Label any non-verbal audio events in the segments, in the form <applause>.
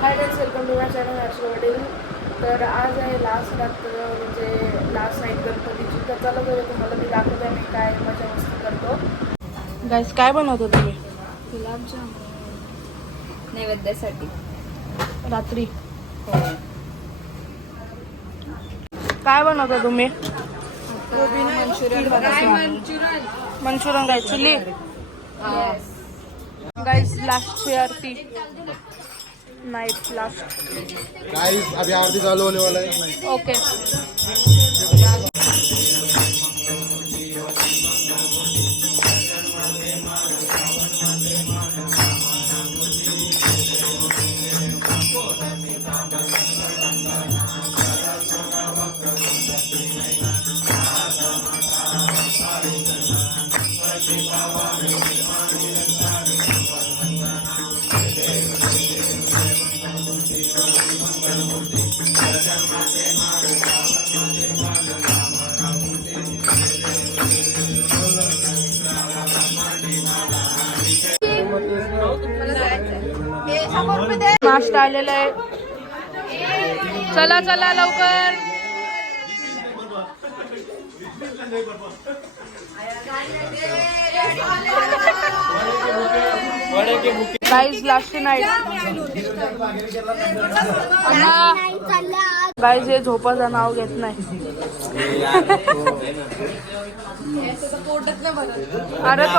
Hi guys welcome to my channel Harshal वडील तर आज आहे लास्ट रात्र म्हणजे लास्ट नाईट गणपतीची. तर चला बरं तुम्हाला मी दाखवते मी काय मजा मस्ती करतो. गाईज काय बनवतो तुम्ही? गुलाबजाम नैवेद्यासाठी. रात्री. काय बनवतो तुम्ही? Manchurian Manchurian? काय? चिली? गाईज लास्टची आरती नाईट लास्ट गाइस अभी आरती चालू होने वाला है। ओके नाश्ता आलेला आहे. चला चला लवकर. गाईज लास्ट नाईट गाईज हे झोपाचं नाव घेत नाही. <laughs> अरे तो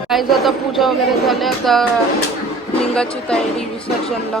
गाईज आता पूजा वगैरे झाल्या आता लिंगाची तयारी विसर्जनला.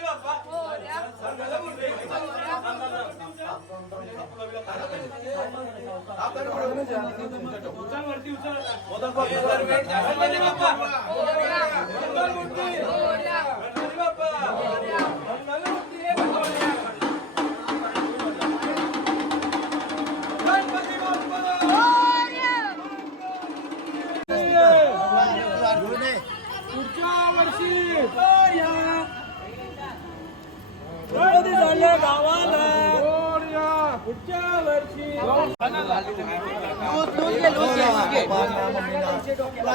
वरती उचल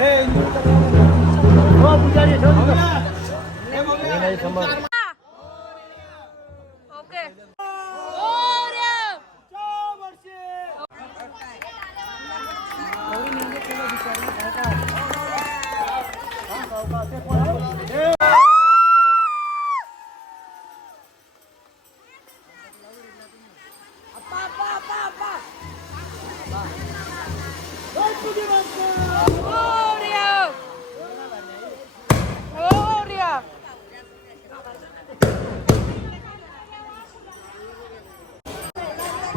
सगळ्या ना ए हो पुजारी ठेव हे नाही समज ओके गणपतीचा जय जयकार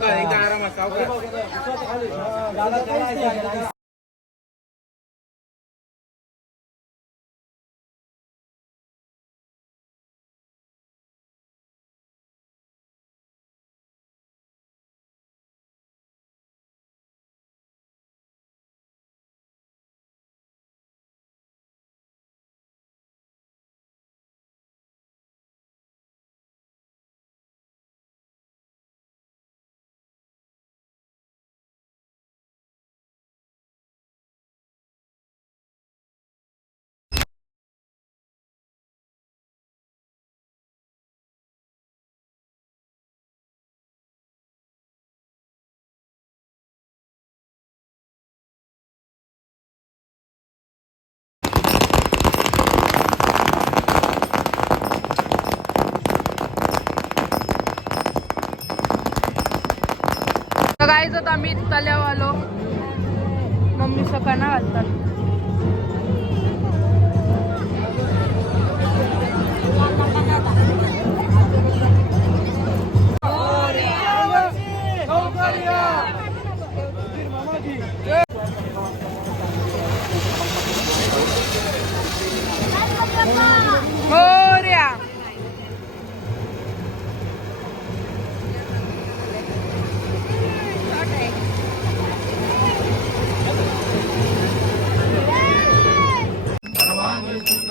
गाईच आता आम्ही तल्यावर आलो. मम्मी सकाळना घालतात.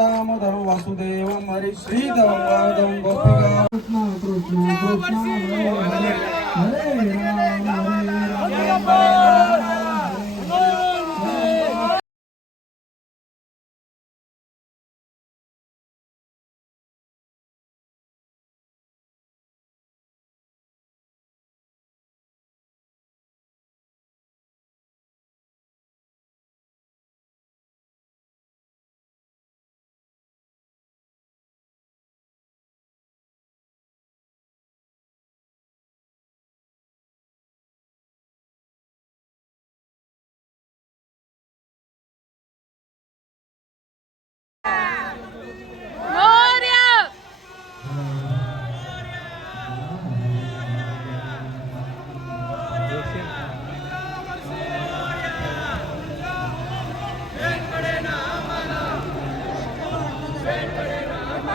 वासुदेवम हरि श्रीधरम वादम गोपिका Krishna Krishna.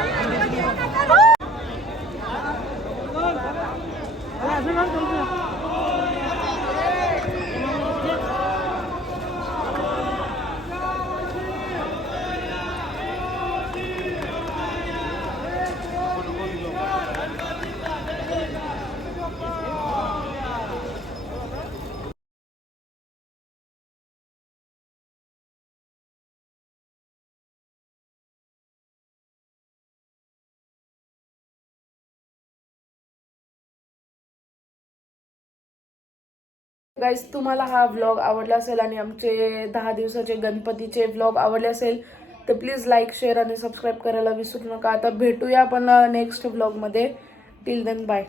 Thank you. Guys तुम्हाला हा व्लॉग आवडला असेल आणि आमचे दहा दिवसाचे गणपतीचे व्लॉग आवडले असेल तर प्लीज लाईक शेअर आणि सबस्क्राईब करायला विसरू नका. आता भेटूया आपण नेक्स्ट व्लॉगमध्ये टिल देन बाय